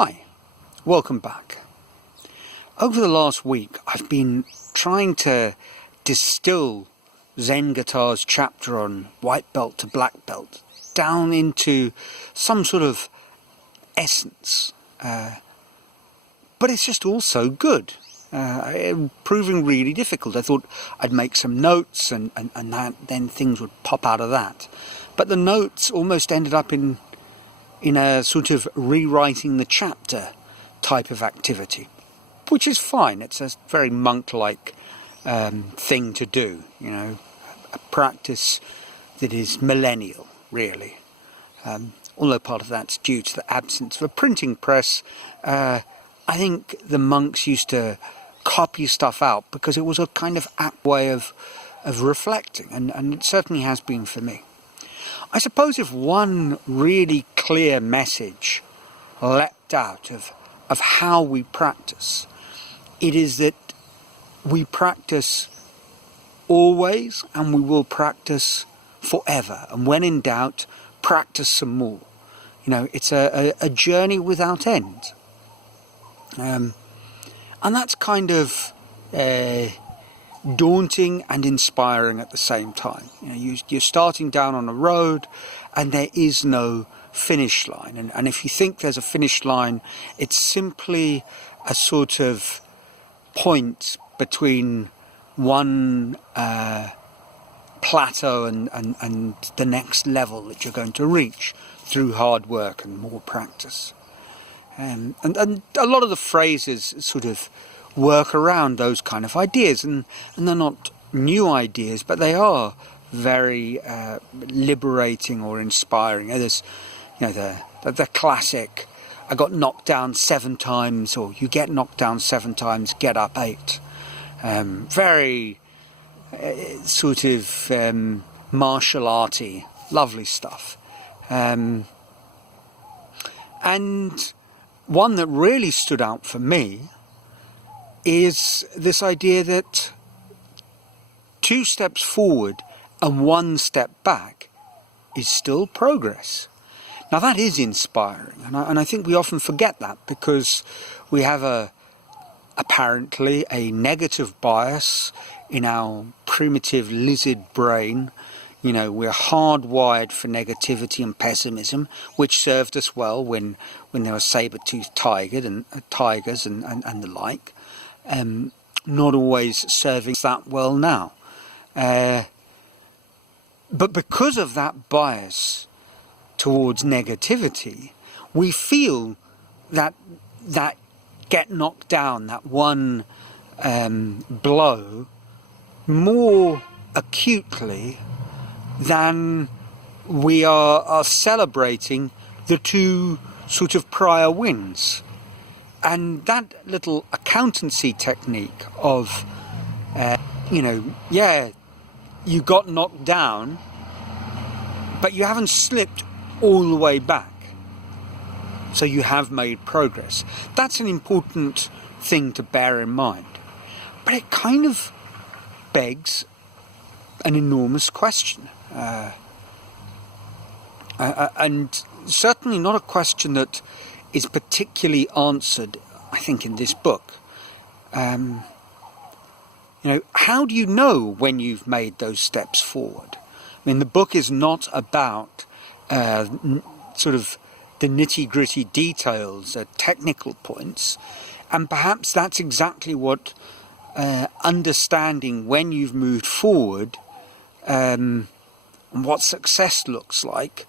Hi, welcome back. Over the last week I've been trying to distill Zen Guitar's chapter on white belt to black belt down into some sort of essence, but it's just all so good. Proving really difficult. I thought I'd make some notes and then things would pop out of that, but the notes almost ended up in a sort of rewriting the chapter type of activity, which is fine. It's a very monk-like thing to do, you know, a practice that is millennial, really. Although part of that's due to the absence of a printing press. I think the monks used to copy stuff out because it was a kind of apt way of reflecting, and it certainly has been for me. I suppose if one really clear message leapt out of how we practice, it is that we practice always and we will practice forever. And when in doubt, practice some more. You know, it's a journey without end. And that's kind of daunting and inspiring at the same time. You know, you're starting down on a road and there is no finish line. And if you think there's a finish line, it's simply a sort of point between one plateau and the next level that you're going to reach through hard work and more practice. And a lot of the phrases sort of work around those kind of ideas, and they're not new ideas, but they are very liberating or inspiring. There's, you know, the classic, I got knocked down 7 times, or you get knocked down 7 times, get up 8. Very sort of martial arty, lovely stuff. And one that really stood out for me is this idea that 2 steps forward and 1 step back is still progress. Now that is inspiring, and I think we often forget that because we have apparently a negative bias in our primitive lizard brain. You know, we're hardwired for negativity and pessimism, which served us well when there were saber-toothed tigers and the like. Not always serving that well now. But because of that bias towards negativity, we feel that get knocked down, that one blow, more acutely than we are celebrating the 2 sort of prior wins. And that little accountancy technique of, you know, yeah, you got knocked down, but you haven't slipped all the way back. So you have made progress. That's an important thing to bear in mind. But it kind of begs an enormous question. And certainly not a question that is particularly answered, I think, in this book. You know, how do you know when you've made those steps forward? I mean, the book is not about sort of the nitty-gritty details, technical points, and perhaps that's exactly what understanding when you've moved forward and what success looks like,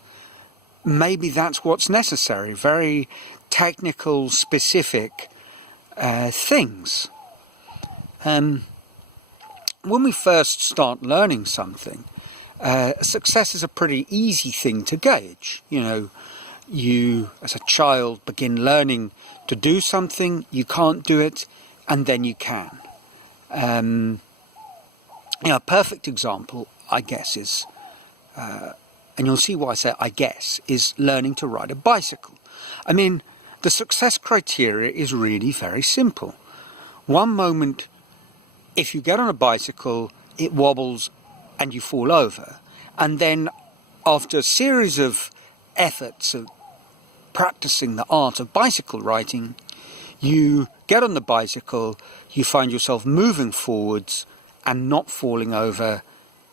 maybe that's what's necessary. Very technical, specific things. When we first start learning something, success is a pretty easy thing to gauge. You know, you as a child begin learning to do something, you can't do it, and then you can. You know, a perfect example, I guess, is, and you'll see why I say I guess, is learning to ride a bicycle. I mean, the success criteria is really very simple. One moment, if you get on a bicycle, it wobbles and you fall over. And then after a series of efforts of practicing the art of bicycle riding, you get on the bicycle, you find yourself moving forwards and not falling over,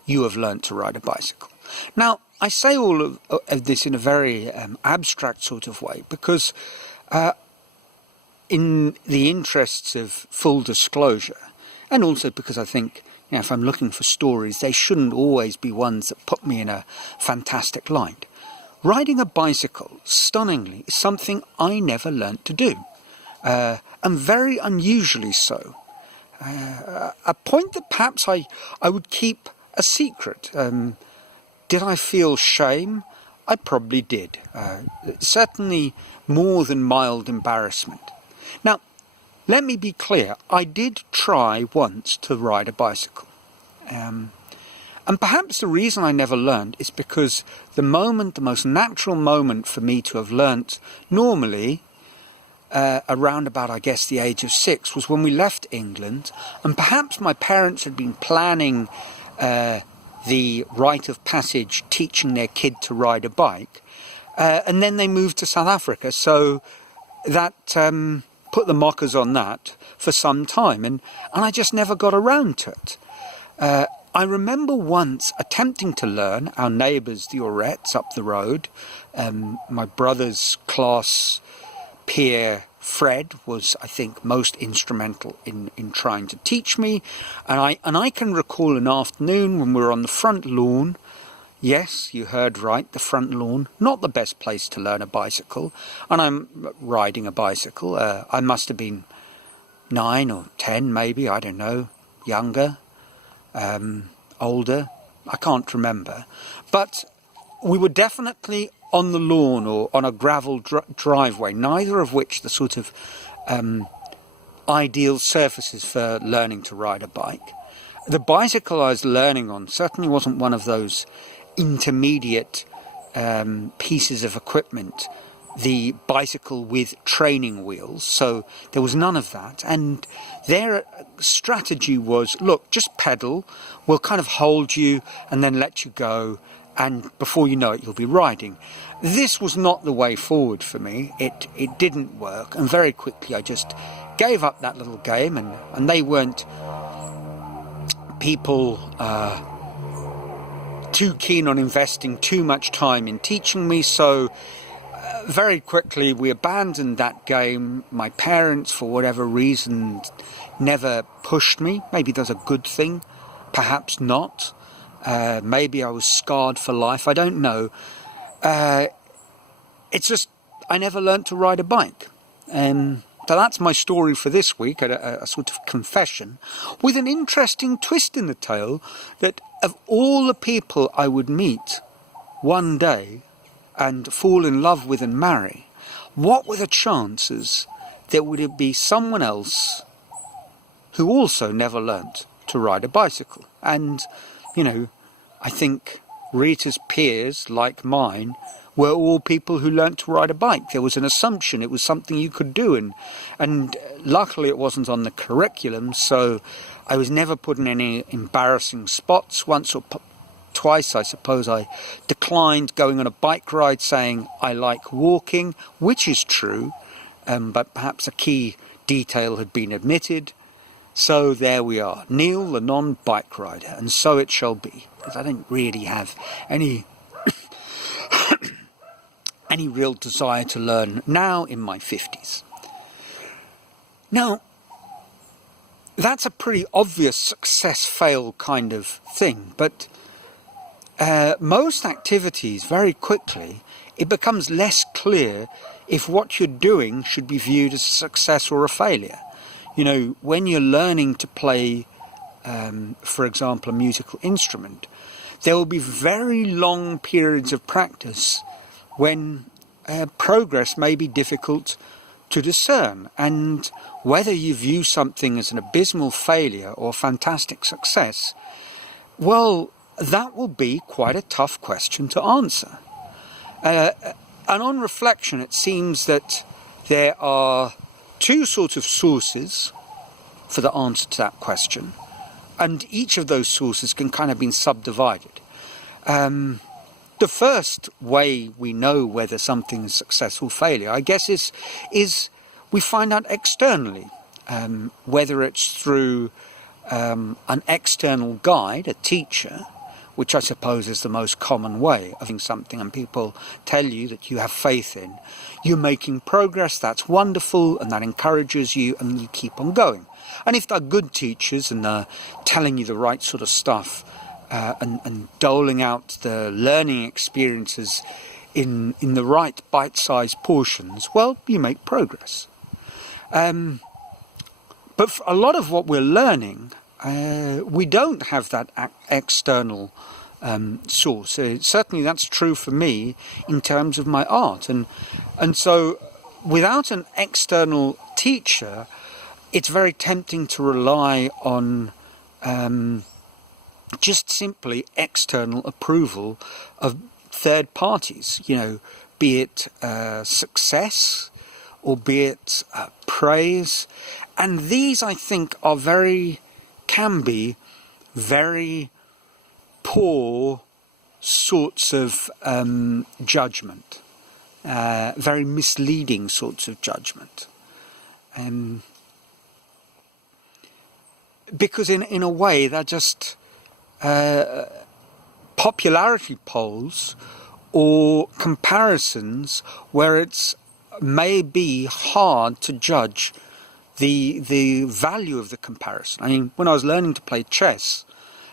you have learnt to ride a bicycle. Now, I say all of this in a very abstract sort of way because in the interests of full disclosure, and also because I think, if I'm looking for stories, they shouldn't always be ones that put me in a fantastic light. Riding a bicycle, stunningly, is something I never learnt to do, and very unusually so. A point that perhaps I would keep a secret. Did I feel shame? I probably did. Certainly more than mild embarrassment. Now, let me be clear, I did try once to ride a bicycle. And perhaps the reason I never learned is because the most natural moment for me to have learnt normally, around about, I guess, the age of 6, was when we left England, and perhaps my parents had been planning the rite of passage teaching their kid to ride a bike, and then they moved to South Africa, so that put the mockers on that for some time, and I just never got around to it. I remember once attempting to learn, our neighbours, the Aurettes, up the road. My brother's class peer, Fred, was, I think, most instrumental in trying to teach me. And I can recall an afternoon when we were on the front lawn. Yes, you heard right, the front lawn. Not the best place to learn a bicycle. And I'm riding a bicycle. I must have been 9 or 10, maybe, I don't know, younger. Older, I can't remember, but we were definitely on the lawn or on a gravel driveway, neither of which the sort of ideal surfaces for learning to ride a bike. The bicycle I was learning on certainly wasn't one of those intermediate pieces of equipment, the bicycle with training wheels, so there was none of that, and their strategy was, look, just pedal, we'll kind of hold you and then let you go, and before you know it, you'll be riding. This was not the way forward for me. It didn't work, and very quickly I just gave up that little game, and they weren't people too keen on investing too much time in teaching me, so very quickly we abandoned that game. My parents, for whatever reason, never pushed me. Maybe that's a good thing, perhaps not. Maybe I was scarred for life, I don't know. It's just, I never learnt to ride a bike. So that's my story for this week, a sort of confession, with an interesting twist in the tale that of all the people I would meet one day and fall in love with and marry, what were the chances that would it be someone else who also never learnt to ride a bicycle? And, I think Rita's peers, like mine, were all people who learnt to ride a bike. There was an assumption it was something you could do, and luckily it wasn't on the curriculum, so I was never put in any embarrassing spots. Once or twice, I suppose, I declined going on a bike ride saying I like walking, which is true, but perhaps a key detail had been omitted. So there we are, Neil the non-bike rider, and so it shall be, because I don't really have any real desire to learn now in my 50s. Now, that's a pretty obvious success-fail kind of thing, but most activities, very quickly, it becomes less clear if what you're doing should be viewed as a success or a failure. When you're learning to play, for example, a musical instrument, there will be very long periods of practice when progress may be difficult to discern, and whether you view something as an abysmal failure or fantastic success, well, that will be quite a tough question to answer. And on reflection, it seems that there are two sorts of sources for the answer to that question, and each of those sources can kind of be subdivided. the first way we know whether something is success or failure, I guess, is we find out externally, whether it's through an external guide, a teacher, which I suppose is the most common way of doing something, and people tell you that you have faith in. You're making progress, that's wonderful, and that encourages you, and you keep on going. And if they're good teachers and they're telling you the right sort of stuff, and doling out the learning experiences in the right bite-sized portions, well, you make progress. But for a lot of what we're learning, we don't have that external source. Certainly that's true for me in terms of my art. And so without an external teacher, it's very tempting to rely on just simply external approval of third parties, be it success or be it praise. And these, I think, can be very poor sorts of judgment, very misleading sorts of judgment. Because in a way, they're just popularity polls or comparisons where it's maybe hard to judge the value of the comparison. I mean, when I was learning to play chess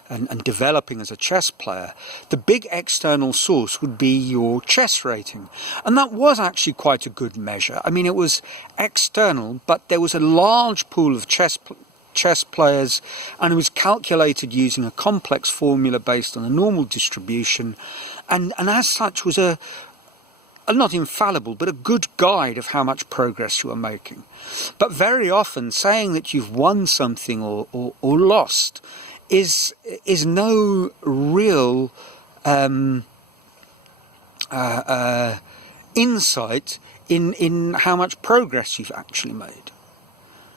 and developing as a chess player, the big external source would be your chess rating. And that was actually quite a good measure. I mean, it was external, but there was a large pool of chess players, and it was calculated using a complex formula based on a normal distribution, and as such was a not infallible, but a good guide of how much progress you are making. But very often saying that you've won something or lost is no real insight in how much progress you've actually made.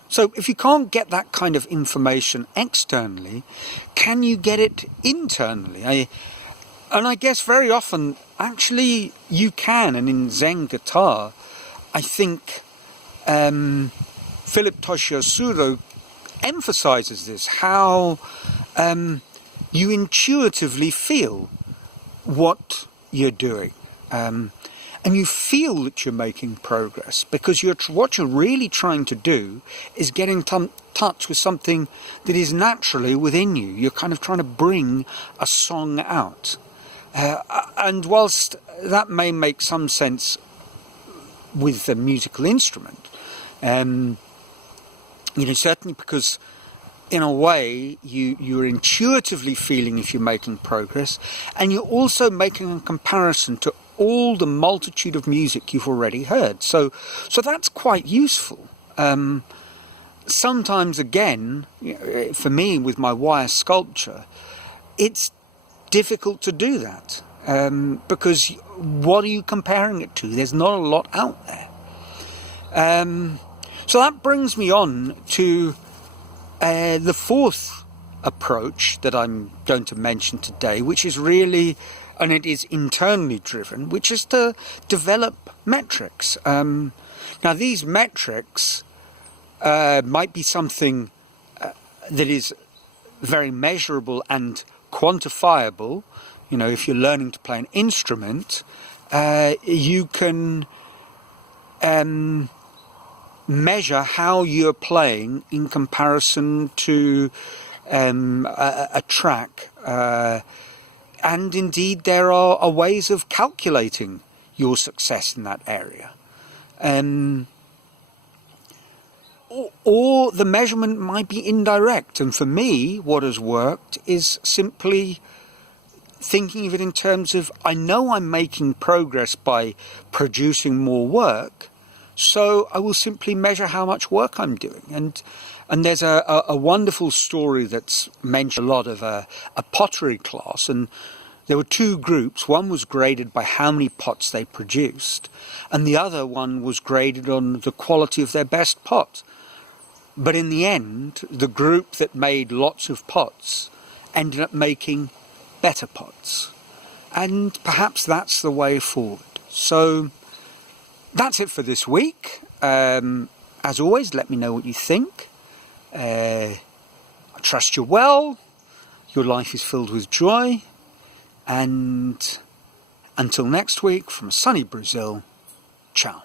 So if you can't get that kind of information externally, can you get it internally? And I guess very often, actually, you can. And in Zen Guitar, I think Phillip Toshio Sudo emphasizes this, how you intuitively feel what you're doing. And you feel that you're making progress, because what you're really trying to do is get in touch with something that is naturally within you. You're kind of trying to bring a song out. And whilst that may make some sense with the musical instrument, certainly because in a way you're intuitively feeling if you're making progress, and you're also making a comparison to all the multitude of music you've already heard. So that's quite useful. Sometimes, again, for me with my wire sculpture, it's difficult to do that, because what are you comparing it to? There's not a lot out there. So that brings me on to the fourth approach that I'm going to mention today, which is really, and it is internally driven, which is to develop metrics. Now these metrics might be something that is very measurable and quantifiable. If you're learning to play an instrument, you can measure how you're playing in comparison to a track. And indeed, there are ways of calculating your success in that area. Or the measurement might be indirect. And for me, what has worked is simply thinking of it in terms of, I know I'm making progress by producing more work, so I will simply measure how much work I'm doing. And there's a wonderful story that's mentioned a lot of a pottery class, and there were two groups. One was graded by how many pots they produced, and the other one was graded on the quality of their best pot. But in the end, the group that made lots of pots ended up making better pots. and perhaps that's the way forward. So that's it for this week. As always, let me know what you think. I trust you're well, your life is filled with joy, and until next week from sunny Brazil, ciao.